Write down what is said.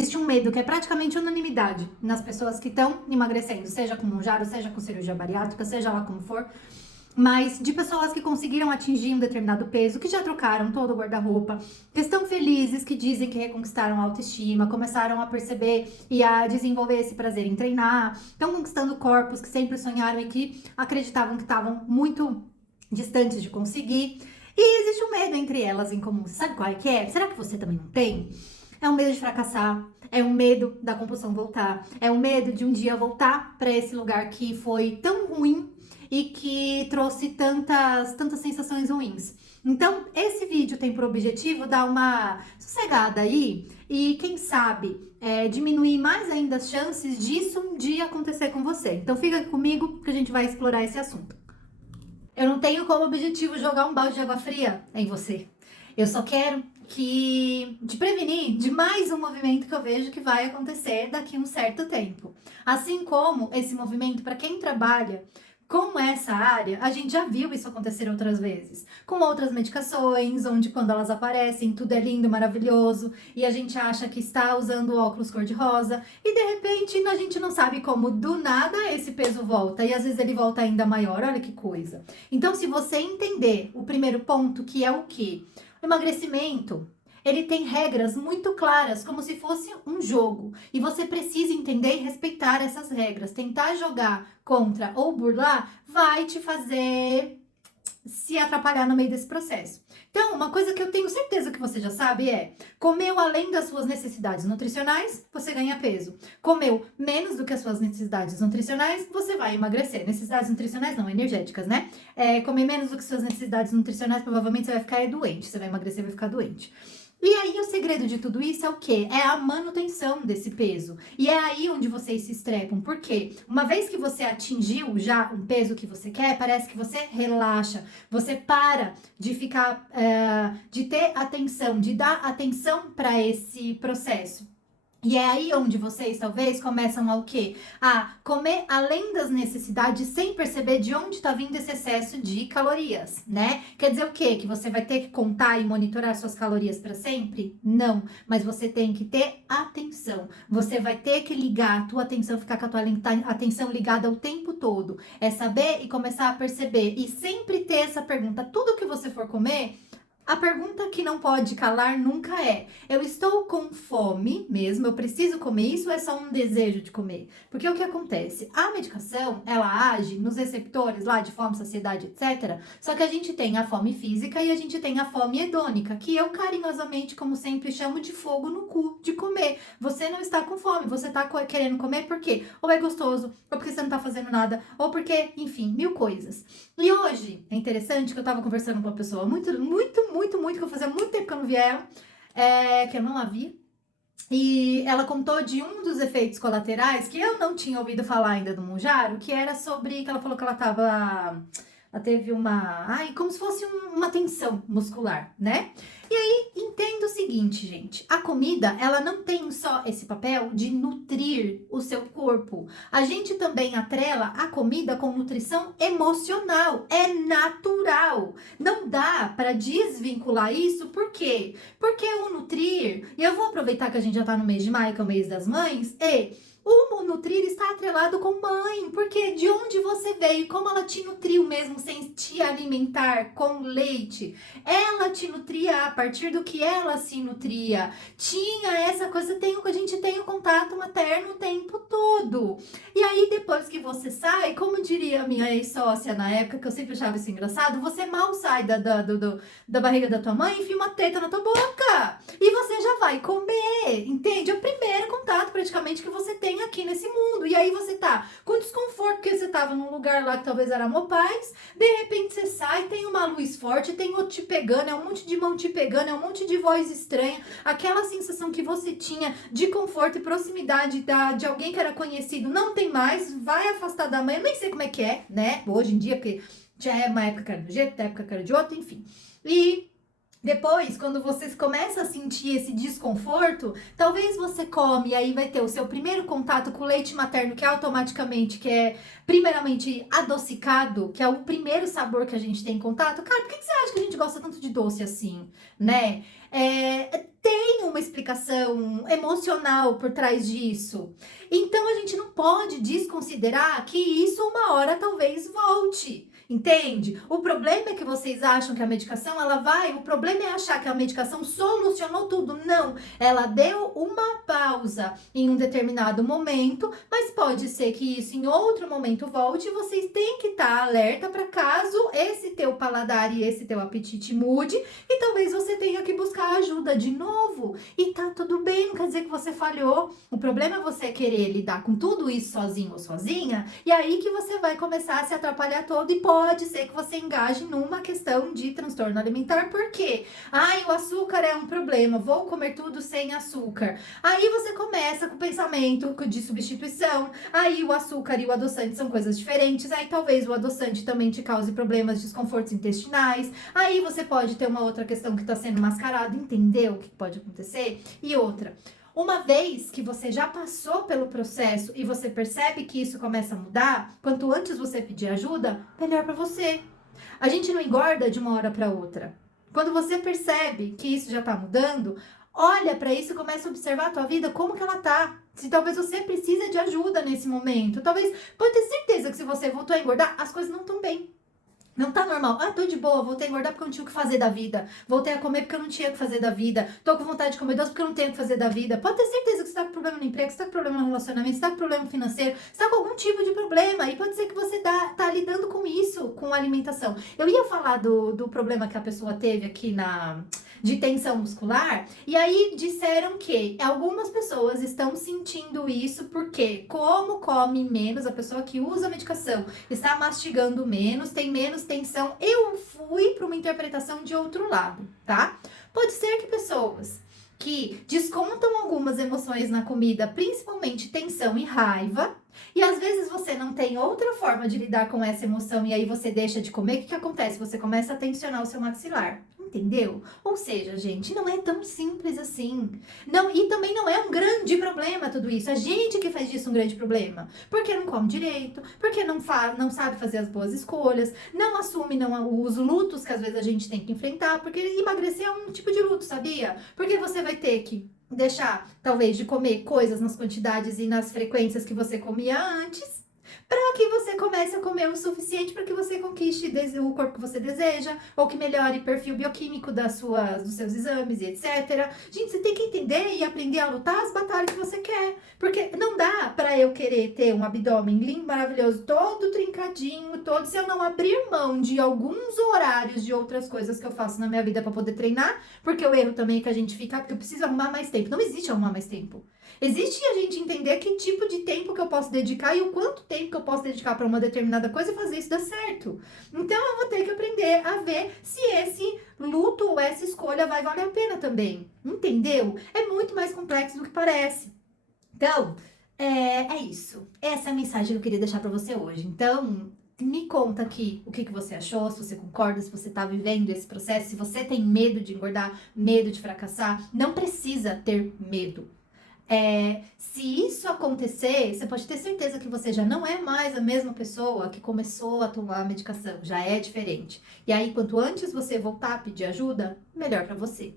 Existe um medo que é praticamente unanimidade nas pessoas que estão emagrecendo, seja com Mounjaro, seja com cirurgia bariátrica, seja lá como for, mas de pessoas que conseguiram atingir um determinado peso, que já trocaram todo o guarda-roupa, que estão felizes, que dizem que reconquistaram a autoestima, começaram a perceber e a desenvolver esse prazer em treinar, estão conquistando corpos que sempre sonharam e que acreditavam que estavam muito distantes de conseguir. E existe um medo entre elas em comum. Sabe qual é que é? Será que você também não tem? É um medo de fracassar, é um medo da compulsão voltar, é um medo de um dia voltar para esse lugar que foi tão ruim e que trouxe tantas sensações ruins. Então, esse vídeo tem por objetivo dar uma sossegada aí e, quem sabe, diminuir mais ainda as chances disso um dia acontecer com você. Então, fica aqui comigo que a gente vai explorar esse assunto. Eu não tenho como objetivo jogar um balde de água fria em você. Eu só quero te prevenir de mais um movimento que eu vejo que vai acontecer daqui a um certo tempo. Assim como esse movimento, para quem trabalha com essa área, a gente já viu isso acontecer outras vezes. Com outras medicações, onde quando elas aparecem, tudo é lindo, maravilhoso, e a gente acha que está usando óculos cor-de-rosa, e de repente a gente não sabe como do nada esse peso volta, e às vezes ele volta ainda maior, olha que coisa. Então, se você entender o primeiro ponto, que é o quê? O emagrecimento, ele tem regras muito claras, como se fosse um jogo. E você precisa entender e respeitar essas regras. Tentar jogar contra ou burlar vai te fazer se atrapalhar no meio desse processo. Então, uma coisa que eu tenho certeza que você já sabe é: comeu além das suas necessidades nutricionais, você ganha peso. Comeu menos do que as suas necessidades nutricionais, você vai emagrecer. Necessidades nutricionais não, energéticas, né? Comer menos do que suas necessidades nutricionais, provavelmente você vai ficar doente. Você vai emagrecer e vai ficar doente. E aí o segredo de tudo isso é o quê? É a manutenção desse peso. E é aí onde vocês se estrepam. Por quê? Uma vez que você atingiu já um peso que você quer, parece que você relaxa. Você para de ficar, de ter atenção, de dar atenção para esse processo. E é aí onde vocês talvez começam a o quê? A comer além das necessidades sem perceber de onde está vindo esse excesso de calorias, né? Quer dizer o quê? Que você vai ter que contar e monitorar suas calorias para sempre? Não, mas você tem que ter atenção. Você vai ter que ligar a tua atenção, ficar com a tua atenção ligada o tempo todo. É saber e começar a perceber e sempre ter essa pergunta: tudo que você for comer, a pergunta que não pode calar nunca é: eu estou com fome mesmo, eu preciso comer isso ou é só um desejo de comer? Porque o que acontece? A medicação, ela age nos receptores lá de fome, saciedade, etc. Só que a gente tem a fome física e a gente tem a fome hedônica, que eu carinhosamente, como sempre, chamo de fogo no cu de comer. Você não está com fome, você está querendo comer por quê? Ou é gostoso, ou porque você não está fazendo nada, ou porque, enfim, mil coisas. E hoje, é interessante que eu tava conversando com uma pessoa que eu fazia muito tempo que eu não via ela, que eu não a vi. E ela contou de um dos efeitos colaterais que eu não tinha ouvido falar ainda do Mounjaro, que era sobre, que ela falou que ela teve como se fosse uma tensão muscular, né? E aí, entenda o seguinte, gente, a comida, ela não tem só esse papel de nutrir o seu corpo. A gente também atrela a comida com nutrição emocional, é natural. Não dá para desvincular isso, por quê? Porque o nutrir, e eu vou aproveitar que a gente já tá no mês de maio, que é o mês das mães, o nutrir está atrelado com mãe, porque de onde você veio, como ela te nutriu mesmo sem te alimentar com leite, ela te nutria a partir do que ela se nutria. Tinha essa coisa, a gente tem o contato materno o tempo todo. E aí depois que você sai, como diria a minha ex-sócia na época, que eu sempre achava isso engraçado, você mal sai da barriga da tua mãe e enfia uma teta na tua boca. E você já vai comer, entende? É o primeiro contato praticamente que você tem aqui nesse mundo. E aí você tá com desconforto porque você tava num lugar lá que talvez era mó paz, de repente você sai, tem uma luz forte, tem outro te pegando, é um monte de mão te pegando, é um monte de voz estranha, aquela sensação que você tinha de conforto e proximidade de alguém que era conhecido não tem mais, vai afastar da mãe, eu nem sei como é que é, né? Hoje em dia, porque já é uma época que era de um jeito, outra época que era de outro, enfim. E Depois, quando você começa a sentir esse desconforto, talvez você come e aí vai ter o seu primeiro contato com o leite materno, que é automaticamente, que é primeiramente adocicado, que é o primeiro sabor que a gente tem em contato. Cara, por que você acha que a gente gosta tanto de doce assim, né? Tem uma explicação emocional por trás disso. Então a gente não pode desconsiderar que isso uma hora talvez volte. Entende? O problema é que vocês acham que a medicação ela vai, o problema é achar que a medicação solucionou tudo. Não, ela deu uma pausa em um determinado momento, mas pode ser que isso em outro momento volte e vocês têm que estar alerta para caso esse teu paladar e esse teu apetite mude e talvez você tenha que buscar ajuda de novo. E tá tudo bem, não quer dizer que você falhou. O problema é você querer lidar com tudo isso sozinho ou sozinha e aí que você vai começar a se atrapalhar todo e pode ser que você engaje numa questão de transtorno alimentar. Por quê? Ai, o açúcar é um problema, vou comer tudo sem açúcar. Aí você começa com o pensamento de substituição. Aí o açúcar e o adoçante são coisas diferentes. Aí talvez o adoçante também te cause problemas, desconfortos intestinais. Aí você pode ter uma outra questão que está sendo mascarada. Entendeu o que pode acontecer? E outra. Uma vez que você já passou pelo processo e você percebe que isso começa a mudar, quanto antes você pedir ajuda, melhor para você. A gente não engorda de uma hora para outra. Quando você percebe que isso já tá mudando, olha para isso e começa a observar a tua vida, como que ela tá. Se talvez você precisa de ajuda nesse momento, talvez, pode ter certeza que se você voltou a engordar, as coisas não estão bem. Não tá normal. Ah, tô de boa, voltei a engordar porque eu não tinha o que fazer da vida. Voltei a comer porque eu não tinha o que fazer da vida. Tô com vontade de comer doce porque eu não tenho o que fazer da vida. Pode ter certeza que você tá com problema no emprego, você tá com problema no relacionamento, você tá com problema financeiro, você tá com algum tipo de problema. E pode ser que você tá lidando com isso, com a alimentação. Eu ia falar do problema que a pessoa teve aqui de tensão muscular, e aí disseram que algumas pessoas estão sentindo isso porque, como come menos, a pessoa que usa a medicação está mastigando menos, tem menos tensão. Eu fui para uma interpretação de outro lado, tá? Pode ser que pessoas que descontam algumas emoções na comida, principalmente tensão e raiva, e às vezes você não tem outra forma de lidar com essa emoção e aí você deixa de comer, o que acontece? Você começa a tensionar o seu maxilar. Entendeu? Ou seja, gente, não é tão simples assim. Não, e também não é um grande problema tudo isso. A gente que faz disso um grande problema. Porque não come direito, porque não sabe fazer as boas escolhas, não assume os lutos que às vezes a gente tem que enfrentar, porque emagrecer é um tipo de luto, sabia? Porque você vai ter que deixar, talvez, de comer coisas nas quantidades e nas frequências que você comia antes, para que você comece a comer o suficiente para que você conquiste o corpo que você deseja, ou que melhore o perfil bioquímico dos seus exames e etc. Gente, você tem que entender e aprender a lutar as batalhas que você quer. Porque não dá para eu querer ter um abdômen lindo, maravilhoso, todo trincadinho, todo, se eu não abrir mão de alguns horários de outras coisas que eu faço na minha vida para poder treinar, porque o erro também é que a gente fica, porque eu preciso arrumar mais tempo. Não existe arrumar mais tempo. Existe a gente entender que tipo de tempo que eu posso dedicar e o quanto tempo que eu posso dedicar para uma determinada coisa e fazer isso dar certo. Então eu vou ter que aprender a ver se esse luto ou essa escolha vai valer a pena também. Entendeu? É muito mais complexo do que parece. Então, é isso. Essa é a mensagem que eu queria deixar para você hoje. Então, me conta aqui o que você achou, se você concorda, se você tá vivendo esse processo, se você tem medo de engordar, medo de fracassar. Não precisa ter medo. Se isso acontecer, você pode ter certeza que você já não é mais a mesma pessoa que começou a tomar a medicação, já é diferente. E aí, quanto antes você voltar a pedir ajuda, melhor para você.